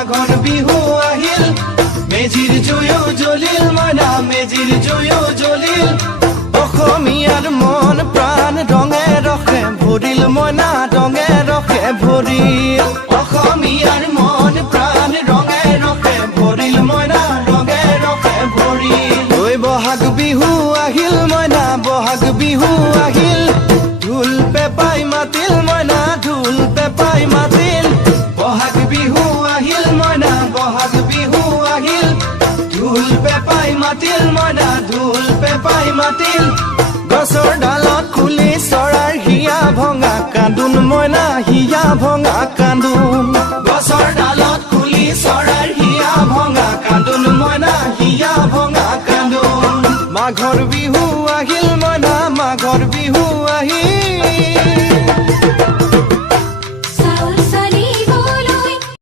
মাঘৰ বিহু আহিল মেজিৰ জুয়ো জ্বলিল মইনা মেজিৰ জুয়ো জ্বলিল অসমীয়াৰ মন প্ৰাণ ৰঙে ৰসে ভৰিল মইনা ৰঙে ৰসে ভৰিল অসমীয়াৰ মন প্ৰাণ ৰঙে ৰসে ভৰিল মইনা ৰঙে ৰসে ভৰিল ঐ বহাগ বিহু আহিল মইনা বহাগ বিহু আহিল ঢোল পেপাই মাতিল মইনা ঢোল পেপাই মাতিল বহাগ বিহু আহিল মইনা বহাগ বিহু আহিল ঢোল পেপাই মাতিল মইনা ঢোল পেপাই মাতিল গছৰ ডালত খুলি চৰাৰ হিয়া ভঙা কান্দোন মইনা হিয়া ভঙা কান্দোন গছৰ ডালত খুলি চৰাৰ হিয়া ভঙা কান্দোন মইনা হিয়া ভঙা কান্দোন মাঘৰ বিহু